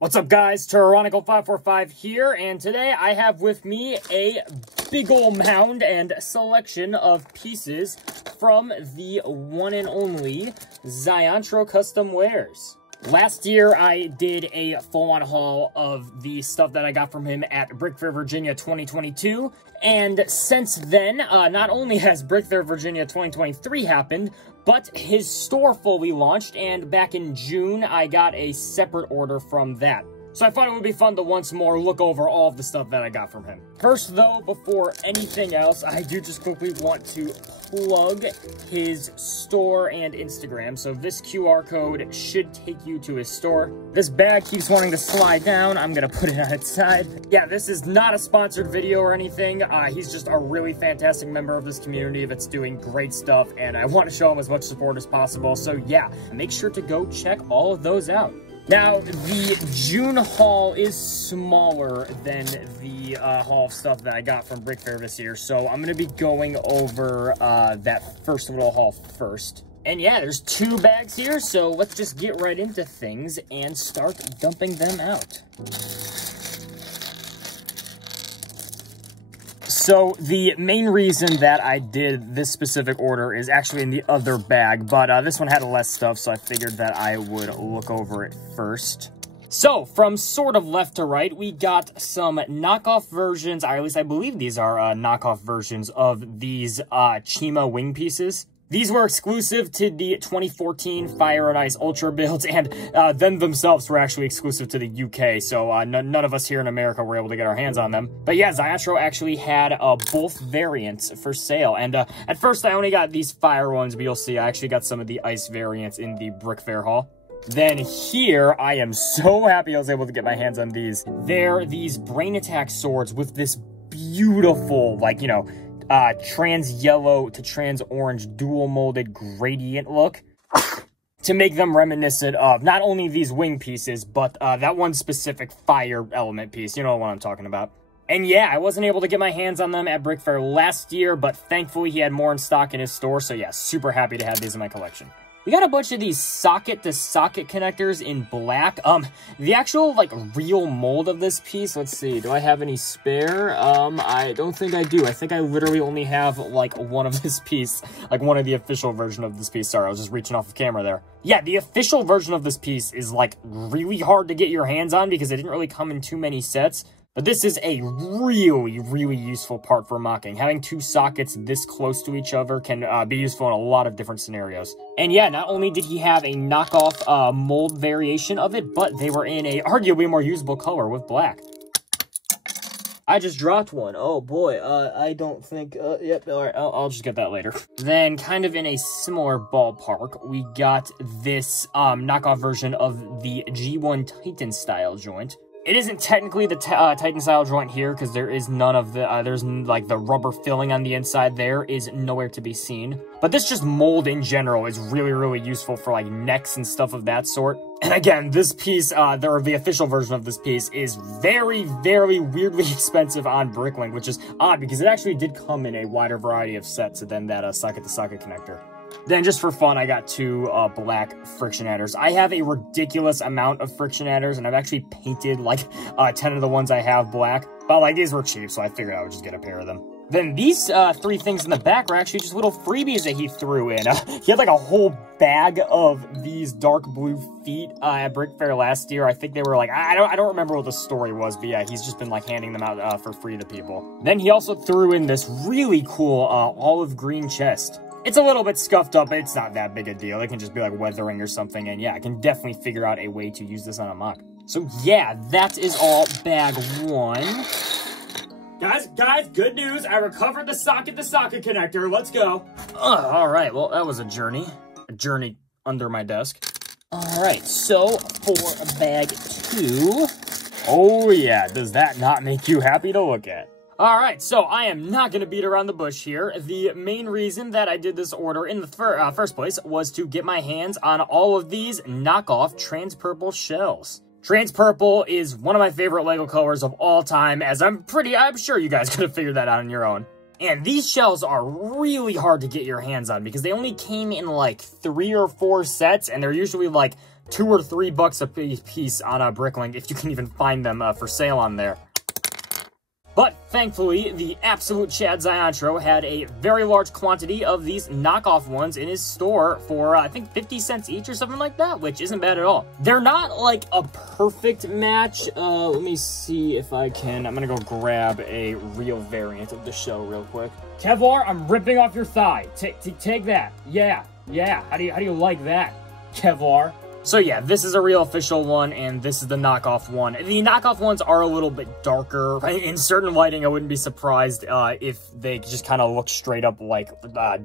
What's up, guys? Bionicle545 here, and today I have with me a big ol' mound and selection of pieces from the one and only Bionicle Custom Wares. Last year, I did a full-on haul of the stuff that I got from him at Brick Fair, Virginia 2022, and since then, not only has Brick Fair, Virginia 2023 happened, but his store fully launched, and back in June, I got a separate order from that. So I thought it would be fun to once more look over all of the stuff that I got from him. First, though, before anything else, I do just quickly want to plug his store and Instagram. So this QR code should take you to his store. This bag keeps wanting to slide down. I'm gonna put it on its side. Yeah, this is not a sponsored video or anything. He's just a really fantastic member of this community that's doing great stuff, and I want to show him as much support as possible. So yeah, make sure to go check all of those out. Now, the June haul is smaller than the haul of stuff that I got from Brick Fair this year, so I'm going to be going over that first little haul first. And yeah, there's 2 bags here, so let's just get right into things and start dumping them out. So the main reason that I did this specific order is actually in the other bag, but this one had less stuff, so I figured that I would look over it first. So from sort of left to right, we got some knockoff versions, or at least I believe these are knockoff versions of these Chima wing pieces. These were exclusive to the 2014 Fire and Ice Ultra builds, and them themselves were actually exclusive to the UK, so none of us here in America were able to get our hands on them. But yeah, Bionicle actually had both variants for sale, and at first I only got these Fire ones, but you'll see I actually got some of the Ice variants in the Brick Fair haul. Then here, I am so happy I was able to get my hands on these. They're these Brain Attack swords with this beautiful, like, you know, trans yellow to trans orange dual molded gradient look to make them reminiscent of not only these wing pieces, but that one specific fire element piece. You know what I'm talking about. And yeah, I wasn't able to get my hands on them at Brick Fair last year, but thankfully he had more in stock in his store. So yeah, super happy to have these in my collection. We got a bunch of these socket-to-socket connectors in black. The actual, like, real mold of this piece, let's see, do I have any spare? I don't think I do. I think I literally only have, like, one of this piece, like, one of the official version of this piece. Sorry, I was just reaching off the camera there. Yeah, the official version of this piece is, like, really hard to get your hands on because it didn't really come in too many sets. But this is a really, really useful part for mocking. Having 2 sockets this close to each other can be useful in a lot of different scenarios. And yeah, not only did he have a knockoff mold variation of it, but they were in a arguably more usable color with black. I just dropped one. Oh boy, I don't think, yep, all right, I'll just get that later. Then, kind of in a similar ballpark, we got this knockoff version of the G1 Titan style joint. It isn't technically the Titan style joint here because there is none of the, there's like the rubber filling on the inside there is nowhere to be seen. But this just mold in general is really, really useful for like necks and stuff of that sort. And again, this piece, the official version of this piece is very, very weirdly expensive on Bricklink, which is odd because it actually did come in a wider variety of sets than that socket-to-socket connector. Then, just for fun, I got 2 black friction adders. I have a ridiculous amount of friction adders, and I've actually painted, like, 10 of the ones I have black. But, like, these were cheap, so I figured I would just get a pair of them. Then these 3 things in the back were actually just little freebies that he threw in. He had, like, a whole bag of these dark blue feet at Brick Fair last year. I think they were, like, I don't remember what the story was, but yeah, he's just been, like, handing them out for free to people. Then he also threw in this really cool olive green chest. It's a little bit scuffed up, but it's not that big a deal. It can just be like weathering or something, and yeah, I can definitely figure out a way to use this on a mock. So yeah, that is all bag 1. Guys, good news. I recovered the socket-to-socket connector. Let's go. All right, well, that was a journey under my desk. All right, so for bag 2, oh yeah, does that not make you happy to look at? Alright, so I am not going to beat around the bush here. The main reason that I did this order in the first place was to get my hands on all of these knockoff trans purple shells. Trans purple is one of my favorite LEGO colors of all time, as I'm sure you guys could have figured that out on your own. And these shells are really hard to get your hands on because they only came in like 3 or 4 sets, and they're usually like $2 or $3 a piece on a Bricklink, if you can even find them for sale on there. But thankfully, the absolute Chad Ziantro had a very large quantity of these knockoff ones in his store for, I think, 50 cents each or something like that, which isn't bad at all. They're not, like, a perfect match. Let me see if I can. I'm gonna go grab a real variant of the shell real quick. Kevlar, I'm ripping off your thigh. Take that. Yeah. How do you like that, Kevlar? So yeah, this is a real official one, and this is the knockoff one. The knockoff ones are a little bit darker. In certain lighting, I wouldn't be surprised if they just kind of look straight up like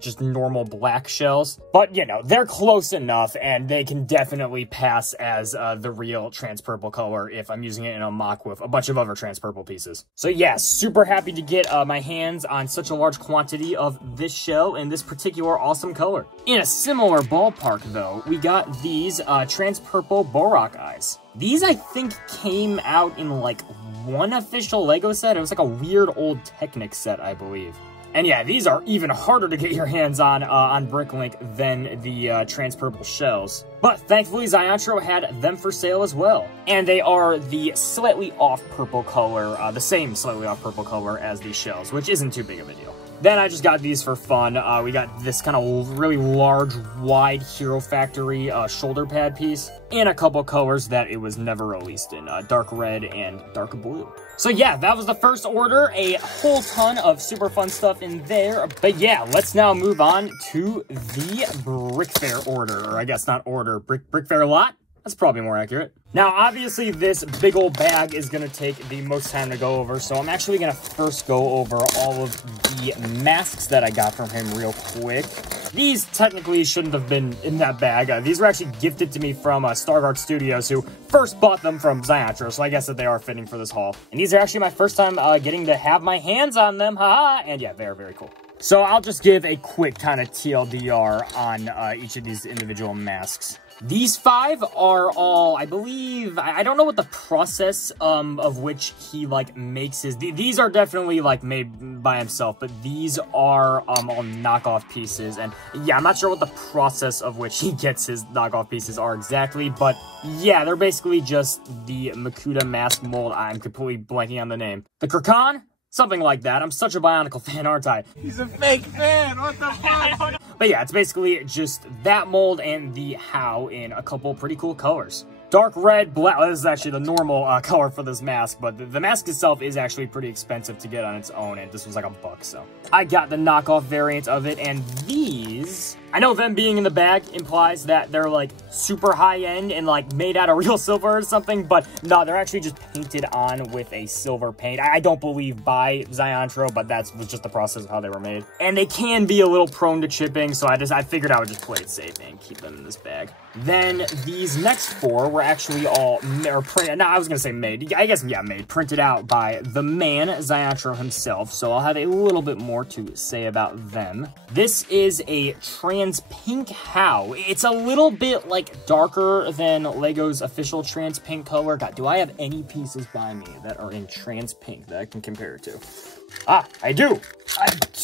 just normal black shells. But, you know, they're close enough, and they can definitely pass as the real trans purple color if I'm using it in a mock with a bunch of other trans purple pieces. So yeah, super happy to get my hands on such a large quantity of this shell in this particular awesome color. In a similar ballpark, though, we got these trans purple Borak eyes. These, I think, came out in like one official Lego set. It was like a weird old Technic set, I believe. And yeah, these are even harder to get your hands on Bricklink than the trans purple shells. But thankfully, Ziantro had them for sale as well. And they are the slightly off purple color, the same slightly off purple color as these shells, which isn't too big of a deal. Then I just got these for fun. We got this kind of really large, wide Hero Factory shoulder pad piece in a couple colors that it was never released in, dark red and dark blue. So yeah, that was the first order. A whole ton of super fun stuff in there. But yeah, let's now move on to the Brick Fair order. Or I guess not order, Brick Fair lot? That's probably more accurate. Now, obviously, this big old bag is going to take the most time to go over, so I'm actually going to first go over all of the masks that I got from him real quick. These technically shouldn't have been in that bag. These were actually gifted to me from Stargard Studios, who first bought them from Ziantro, so I guess that they are fitting for this haul. And these are actually my first time getting to have my hands on them, haha! And yeah, they're very cool. So I'll just give a quick kind of TLDR on each of these individual masks. These 5 are all, I believe, I don't know what the process of which he, like, makes his... These are definitely, like, made by himself, but these are all knockoff pieces. And, yeah, I'm not sure what the process of which he gets his knockoff pieces are exactly, but, yeah, they're basically just the Makuta mask mold. I'm completely blanking on the name. The Krakan? Something like that. I'm such a Bionicle fan, aren't I? He's a fake fan! What the fuck? But yeah, it's basically just that mold and the How in a couple pretty cool colors. Dark red, black. This is actually the normal color for this mask, but the mask itself is actually pretty expensive to get on its own, and this was like $1, so. I got the knockoff variant of it, and these... I know them being in the bag implies that they're, like, super high-end and, like, made out of real silver or something, but no, they're actually just painted on with a silver paint. I don't believe by Ziantro, but that was just the process of how they were made. And they can be a little prone to chipping, so I figured I would just play it safe and keep them in this bag. Then these next 4 were actually all, I was gonna say made. I guess, yeah, made. Printed out by the man, Ziantro himself, so I'll have a little bit more to say about them. This is a trans pink How. It's a little bit, like, darker than Lego's official trans pink color. God, do I have any pieces by me that are in trans pink that I can compare it to? Ah, I do!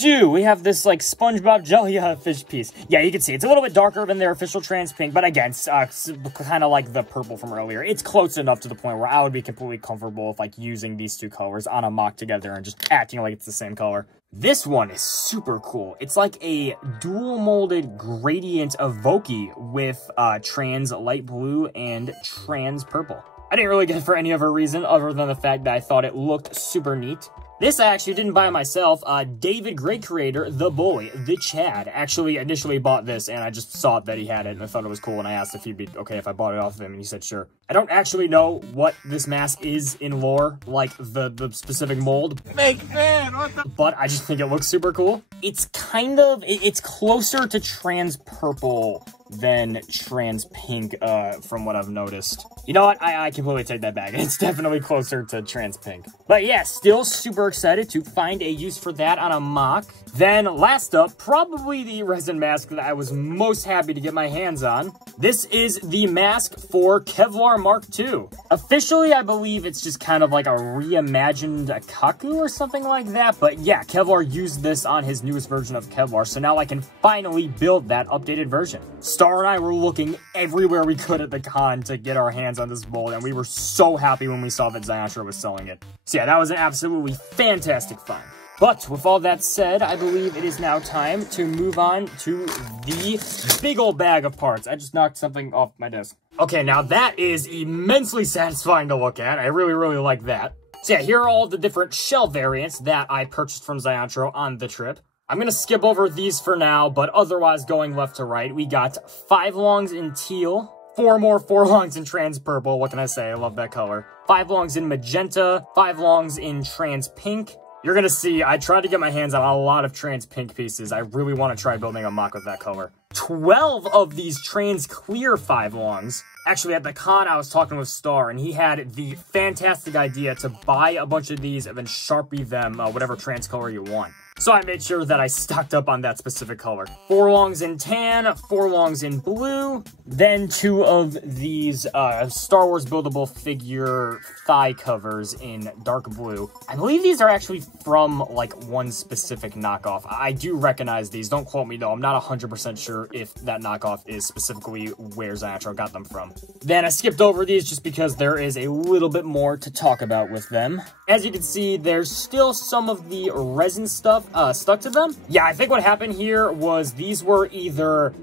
We have this, like, SpongeBob Jellyfish piece. Yeah, you can see it's a little bit darker than their official trans pink, but again, it's kind of like the purple from earlier. It's close enough to the point where I would be completely comfortable with, like, using these 2 colors on a mock together and just acting like it's the same color. This one is super cool. It's like a dual molded gradient of Voki with trans light blue and trans purple. I didn't really get it for any other reason other than the fact that I thought it looked super neat. This I actually didn't buy myself. David Great Creator, the boy, the Chad, actually initially bought this, and I just saw that he had it, and I thought it was cool, and I asked if he'd be okay if I bought it off of him, and he said sure. I don't actually know what this mask is in lore, like the specific mold. Fake fan, what the? But I just think it looks super cool. It's kind of, it's closer to trans purple than trans pink, from what I've noticed. You know what? I completely take that back. It's definitely closer to trans pink. But yeah, still super excited to find a use for that on a mock. Then last up, probably the resin mask that I was most happy to get my hands on. This is the mask for Kevlar Mark II. Officially, I believe it's just kind of like a reimagined Kaku or something like that. But yeah, Kevlar used this on his newest version of Kevlar. So now I can finally build that updated version. Star and I were looking everywhere we could at the con to get our hands on this mold. And we were so happy when we saw that Ziontra was selling it. So yeah, that was an absolutely fantastic find. But with all that said, I believe it is now time to move on to the big old bag of parts. I just knocked something off my desk. Okay, now that is immensely satisfying to look at. I really, really like that. So yeah, here are all the different shell variants that I purchased from Ziontro on the trip. I'm going to skip over these for now, but otherwise going left to right, we got 5 longs in teal, 4 more 4 longs in trans purple. What can I say? I love that color. 5 longs in magenta, 5 longs in trans pink. You're going to see, I tried to get my hands on a lot of trans pink pieces. I really want to try building a mock with that color. 12 of these trans clear 5 longs. Actually, at the con, I was talking with Star, and he had the fantastic idea to buy a bunch of these and then Sharpie them whatever trans color you want. So I made sure that I stocked up on that specific color. 4 longs in tan, 4 longs in blue, then 2 of these Star Wars buildable figure thigh covers in dark blue. I believe these are actually from like one specific knockoff. I do recognize these. Don't quote me though. I'm not 100% sure if that knockoff is specifically where Ziontra got them from. Then I skipped over these just because there is a little bit more to talk about with them. As you can see, there's still some of the resin stuff stuck to them. Yeah, I think what happened here was these were either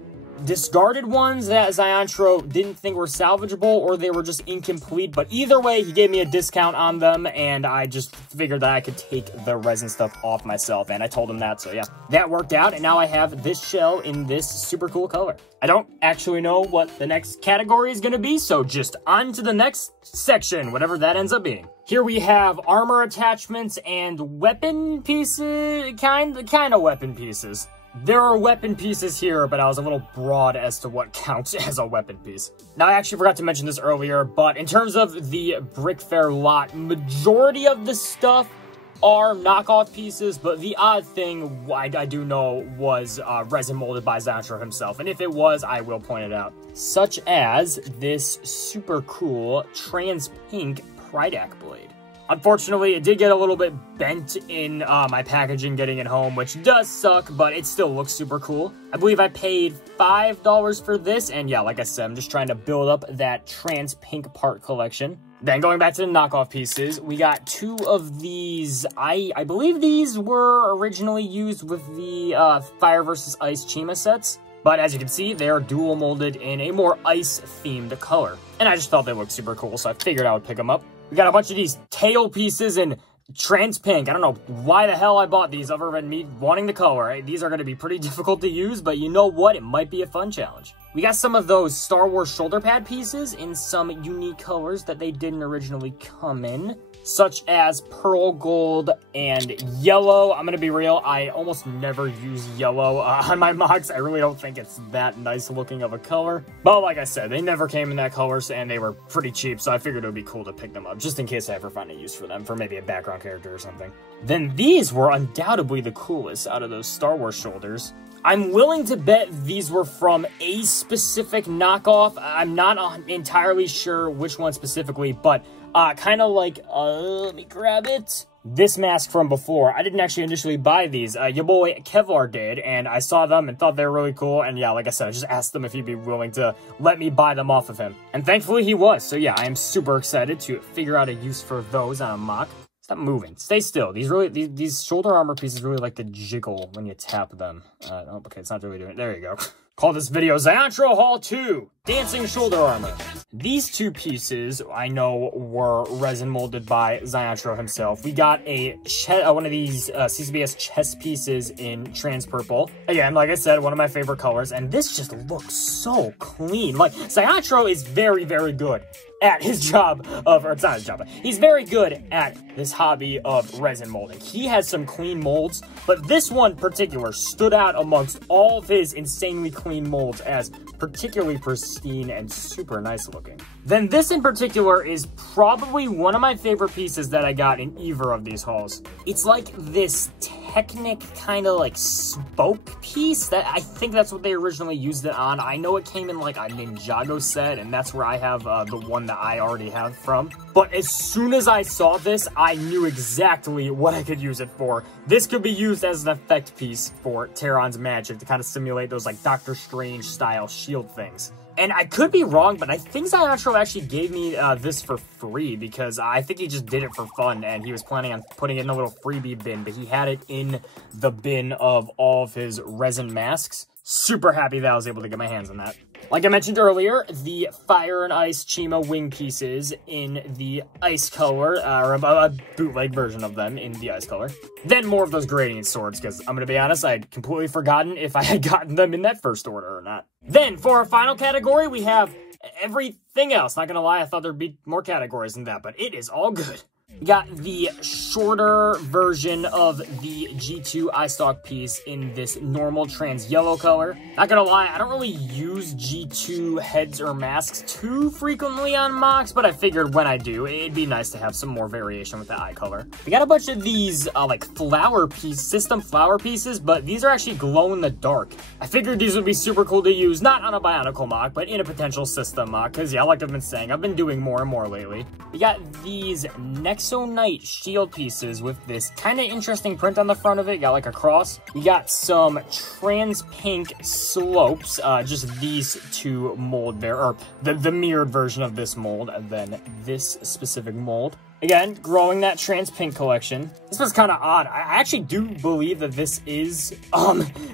discarded ones that Ziontro didn't think were salvageable, or they were just incomplete. But either way, he gave me a discount on them, and I just figured that I could take the resin stuff off myself, and I told him that, so yeah. That worked out, and now I have this shell in this super cool color. I don't actually know what the next category is going to be, so just on to the next section, whatever that ends up being. Here we have armor attachments and weapon pieces, kind of weapon pieces. There are weapon pieces here, but I was a little broad as to what counts as a weapon piece. Now, I actually forgot to mention this earlier, but in terms of the Brick Fair lot, majority of the stuff are knockoff pieces, but the odd thing I do know was resin molded by Ziontro himself, and if it was, I will point it out. Such as this super cool trans pink Prydac blade. Unfortunately, it did get a little bit bent in my packaging getting it home, which does suck, but it still looks super cool. I believe I paid $5 for this, and yeah, like I said, I'm just trying to build up that trans pink part collection. Then going back to the knockoff pieces, we got 2 of these. I believe these were originally used with the Fire vs. Ice Chima sets. But as you can see, they are dual molded in a more ice-themed color. And I just thought they looked super cool, so I figured I would pick them up. We got a bunch of these tail pieces in trans pink. I don't know why the hell I bought these other than me wanting the color. These are going to be pretty difficult to use, but you know what? It might be a fun challenge. We got some of those Star Wars shoulder pad pieces in some unique colors that they didn't originally come in, such as pearl gold and yellow. I'm gonna be real, I almost never use yellow on my mocks. I really don't think it's that nice looking of a color. But like I said, they never came in that color, and they were pretty cheap, so I figured it would be cool to pick them up, just in case I ever find a use for them, for maybe a background character or something. Then these were undoubtedly the coolest out of those Star Wars shoulders. I'm willing to bet these were from a specific knockoff. I'm not entirely sure which one specifically, but kind of like, let me grab it. This mask from before. I didn't actually initially buy these. Your boy Kevlar did, and I saw them and thought they were really cool. And yeah, like I said, I just asked him if he'd be willing to let me buy them off of him. And thankfully he was. So yeah, I am super excited to figure out a use for those on a mock. Stop moving. Stay still. These shoulder armor pieces really like to jiggle when you tap them. Oh, okay, it's not really doing it. There you go. Call this video Ziontro Haul 2, Dancing Shoulder Armor. These 2 pieces, I know, were resin molded by Ziontro himself. We got one of these CCBS chest pieces in trans purple. Again, like I said, one of my favorite colors, and this just looks so clean. Like, Ziontro is very, very good at his job of, or it's not his job, but he's very good at this hobby of resin molding. He has some clean molds, but this one in particular stood out amongst all of his insanely clean molds as particularly pristine. pristine and super nice looking. Then this in particular is probably one of my favorite pieces that I got in either of these hauls. It's like this Technic kind of like spoke piece that I think that's what they originally used it on. I know it came in like a Ninjago set, and that's where I have the one that I already have from. But as soon as I saw this, I knew exactly what I could use it for. This could be used as an effect piece for Terran's magic to kind of simulate those like Doctor Strange style shield things. And I could be wrong, but I think Zyatro actually gave me this for free because I think he just did it for fun and he was planning on putting it in a little freebie bin, but he had it in the bin of all of his resin masks. Super happy that I was able to get my hands on that. Like I mentioned earlier, the Fire and Ice Chima wing pieces in the ice color, or a bootleg version of them in the ice color. Then more of those gradient swords, because I'm going to be honest, I had completely forgotten if I had gotten them in that first order or not. Then, for our final category, we have everything else. Not going to lie, I thought there'd be more categories than that, but it is all good. We got the shorter version of the G2 eye stalk piece in this normal trans yellow color. Not gonna lie, I don't really use G2 heads or masks too frequently on mocks, but I figured when I do, it'd be nice to have some more variation with the eye color. We got a bunch of these like system flower pieces, but these are actually glow in the dark. I figured these would be super cool to use, not on a Bionicle mock, but in a potential system mock, because yeah, like I've been saying, I've been doing more and more lately. We got these Nexonite shield pieces with this kind of interesting print on the front of it. Got like a cross. We got some trans pink slopes, just these two mold there, or the mirrored version of this mold, and then this specific mold. Again, growing that trans pink collection. This was kind of odd. I actually do believe that this is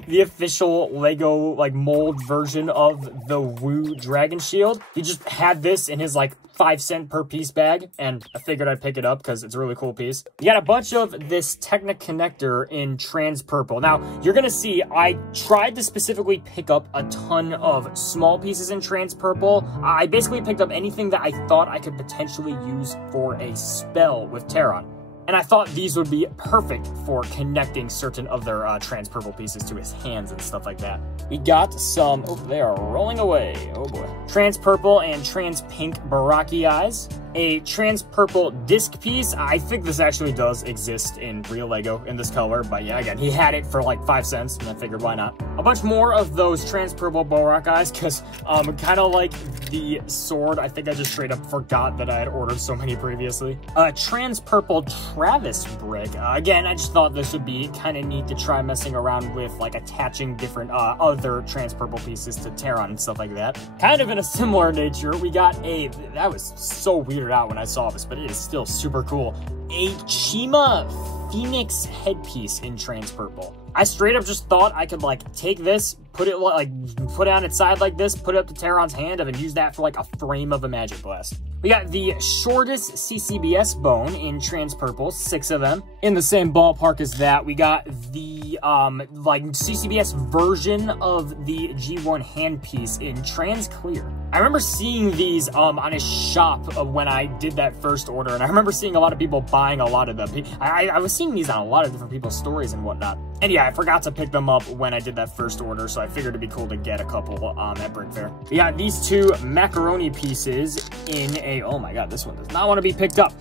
the official Lego like mold version of the Wu Dragon Shield. He just had this in his like 5-cent per piece bag, and I figured I'd pick it up because it's a really cool piece. You got a bunch of this Technic connector in trans purple. Now, you're gonna see I tried to specifically pick up a ton of small pieces in trans purple. I basically picked up anything that I thought I could potentially use for a spell with Terran. And I thought these would be perfect for connecting certain of their trans purple pieces to his hands and stuff like that. We got some, oh, they are rolling away, oh boy. Trans purple and trans pink Baraki eyes. A trans purple disc piece. I think this actually does exist in real Lego in this color, but yeah, again, he had it for like 5 cents, and I figured why not. A bunch more of those trans purple Barak eyes, because kind of like the sword, I think I just straight up forgot that I had ordered so many previously. Trans purple Travis brick. Again, I just thought this would be kind of neat to try messing around with, like attaching different other trans purple pieces to Terran and stuff like that. Kind of in a similar nature, we got that was so weird out when I saw this, but it is still super cool. A Chima Phoenix headpiece in trans purple. I straight up just thought I could like take this, put it on its side like this, put it up to Terran's hand, and then use that for like a frame of a magic blast. We got the shortest CCBS bone in trans purple, 6 of them. In the same ballpark as that, we got the like CCBS version of the G1 handpiece in trans clear. I remember seeing these on a shop when I did that first order, and I remember seeing a lot of people buying a lot of them. I was seeing these on a lot of different people's stories and whatnot. And yeah, I forgot to pick them up when I did that first order, so I figured it'd be cool to get a couple at Brick Fair. We got these two macaroni pieces in a, oh my god, this one does not want to be picked up.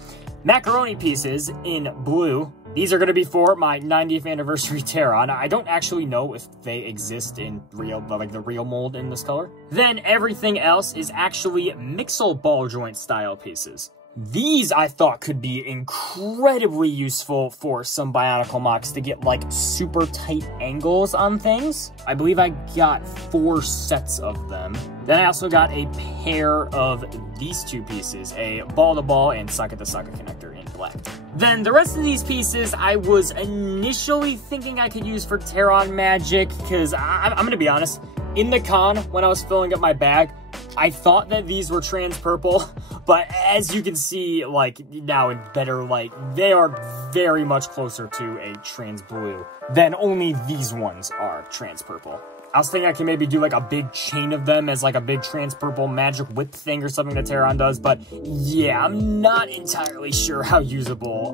Macaroni pieces in blue. These are going to be for my 90th anniversary Terran. I don't actually know if they exist in real, like the real mold in this color. Then everything else is actually Mixel ball joint style pieces. These I thought could be incredibly useful for some Bionicle mocks to get like super tight angles on things. I believe I got 4 sets of them. Then I also got a pair of these two pieces, a ball-to-ball and socket-to-socket connector in black. Then the rest of these pieces I was initially thinking I could use for Terran magic, because I'm gonna be honest, in the con, when I was filling up my bag, I thought that these were trans purple, but as you can see, like now in better light, they are very much closer to a trans blue than only these ones are trans purple. I was thinking I can maybe do like a big chain of them as like a big transferable magic whip thing or something that Terran does, but yeah, I'm not entirely sure how usable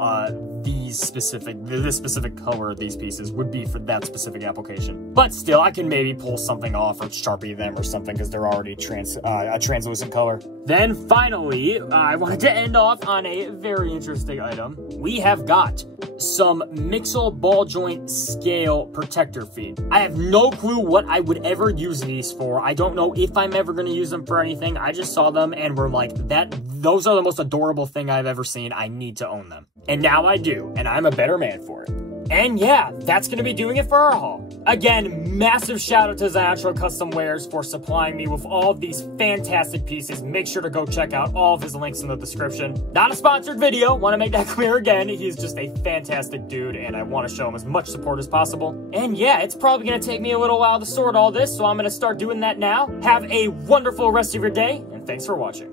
this specific color of these pieces would be for that specific application. But still, I can maybe pull something off or Sharpie them or something because they're already a translucent color. Then finally, I wanted to end off on a very interesting item. We have got some Mixel ball joint scale protector feet. I have no clue what I would ever use these for. I don't know if I'm ever going to use them for anything. I just saw them and were like, those are the most adorable thing I've ever seen. I need to own them. And now I do, and I'm a better man for it. And yeah, that's going to be doing it for our haul. Again, massive shout out to Zyantro Custom Wares for supplying me with all of these fantastic pieces. Make sure to go check out all of his links in the description. Not a sponsored video, want to make that clear again. He's just a fantastic dude and I want to show him as much support as possible. And yeah, it's probably going to take me a little while to sort all this, so I'm going to start doing that now. Have a wonderful rest of your day and thanks for watching.